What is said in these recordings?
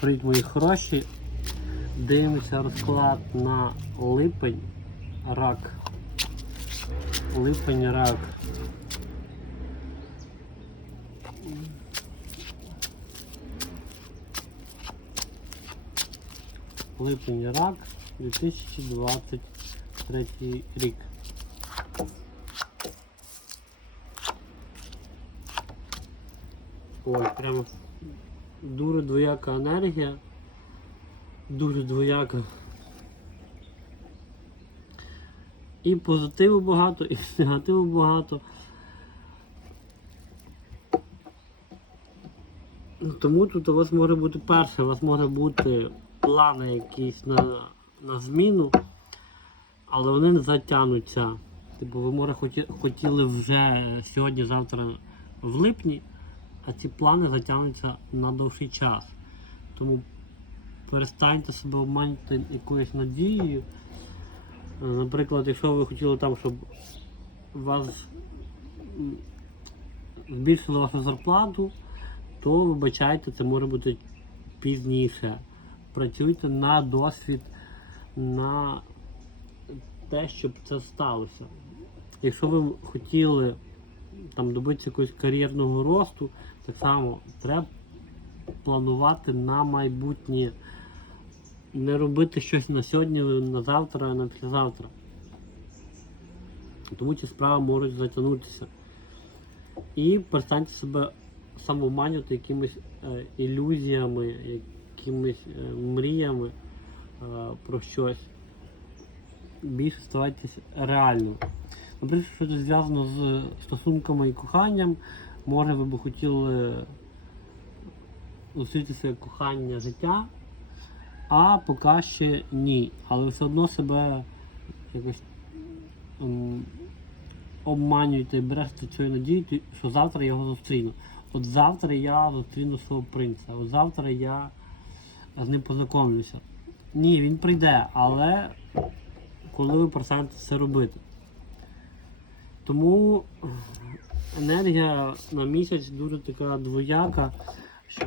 Привіт, мої хороші. Дивимося розклад на липень рак. Липень рак. Липень рак 2023 рік. Ой, прямо дуже двояка енергія. Дуже двояка. І позитиву багато, і негативу багато. Тому тут у вас може бути перше, у вас може бути плани якісь на, на зміну, але вони не затягнуться. Типу, ви може хоті, хотіли вже сьогодні-завтра в липні, а ці плани затягнуться на довший час. Тому перестаньте себе обманювати якоюсь надією. Е, Наприклад, якщо ви хотіли там, щоб вас збільшили вашу зарплату, то вибачайте, це може бути пізніше. Працюйте на досвід, на те, щоб це сталося. Якщо ви хотіли там добитися якогось кар'єрного росту, так само треба планувати на майбутнє. Не робити щось на сьогодні, на завтра, на післязавтра. Тому ці справи можуть затягнутися. І перестаньте себе самоманювати якимись е, ілюзіями, якимись е, мріями е, про щось. Більше ставайтесь реально. Наприклад, що це зв'язано з стосунками і коханням, може ви б хотіли своє кохання життя, а поки ще ні. Але все одно себе якось ем, обманюєте берете цією надією, що завтра його зустріну. От завтра я зустріну свого принца, от завтра я з ним познайомлюся. Ні, він прийде, але коли ви перестанете це робити. Тому енергія на місяць дуже така двояка, що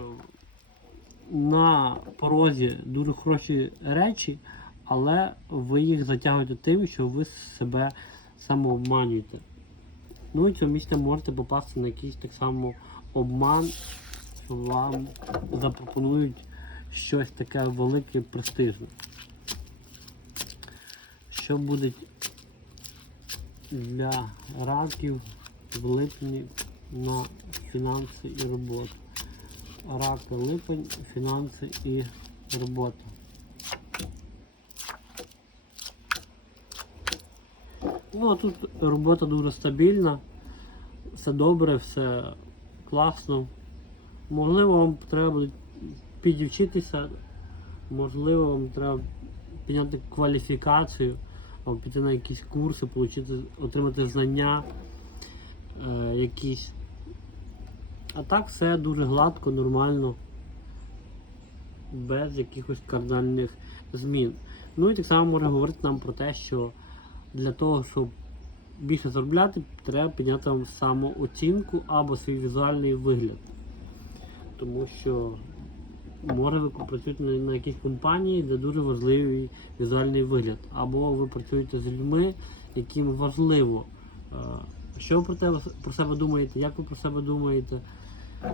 на порозі дуже хороші речі, але ви їх затягуєте тим, що ви себе самообманюєте. Ну і цього місця можете попасти на якийсь так само обман, що вам запропонують щось таке велике престижне. Що буде для раків в липні на фінанси і роботу. Раки липень, фінанси і робота. Ну а тут робота дуже стабільна, все добре, все класно. Можливо, вам треба буде підівчитися, можливо, вам треба підняти кваліфікацію, або піти на якісь курси, получити, отримати знання е, якісь. А так все дуже гладко, нормально, без якихось кардинальних змін. Ну і так само може говорити нам про те, що для того, щоб більше заробляти, треба підняти вам самооцінку або свій візуальний вигляд. Тому що може ви працюєте на, якійсь компанії, де дуже важливий візуальний вигляд. Або ви працюєте з людьми, яким важливо, е, що ви про, те, про себе думаєте, як ви про себе думаєте. Е,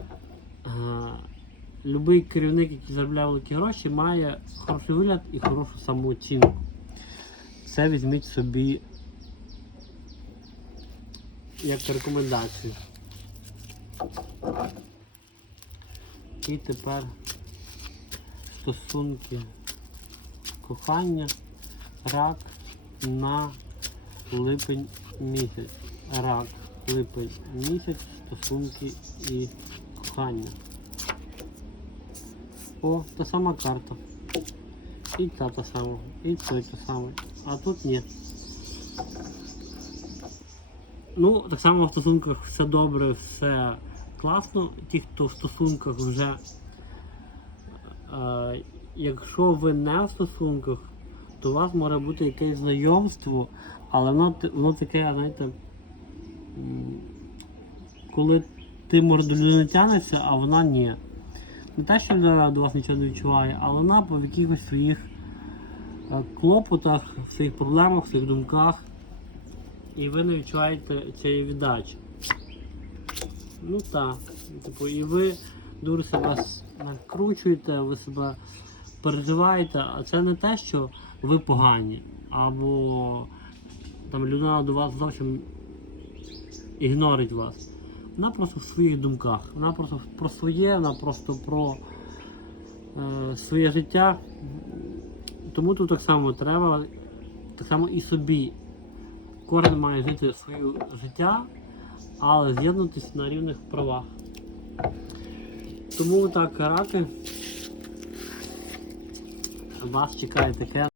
Любий керівник, який заробляє великі гроші, має хороший вигляд і хорошу самооцінку. Це візьміть собі як рекомендацію. І тепер стосунки кохання, рак на липень місяць. Рак, липень місяць, стосунки і кохання. О, та сама карта. І та та сама, і той та сама. А тут ні. Ну, так само в стосунках все добре, все класно. Ті, хто в стосунках вже. Якщо ви не в стосунках, то у вас може бути якесь знайомство, але воно, воно таке, знаєте, коли ти може до людини тянешся, а вона ні. не те, що людина до вас нічого не відчуває, але вона по якихось своїх е, клопотах, в своїх проблемах, в своїх думках. І ви не відчуваєте цієї віддачі. Ну так. Типу, і ви дуже себе накручуєте, ви себе переживаєте, а це не те, що ви погані, або там людина до вас зовсім ігнорить вас. Вона просто в своїх думках, вона просто про своє, вона просто про е, своє життя. Тому тут так само треба, так само і собі. Кожен має жити своє життя, але з'єднуватися на рівних правах. Тому так, раки. Вас чекає таке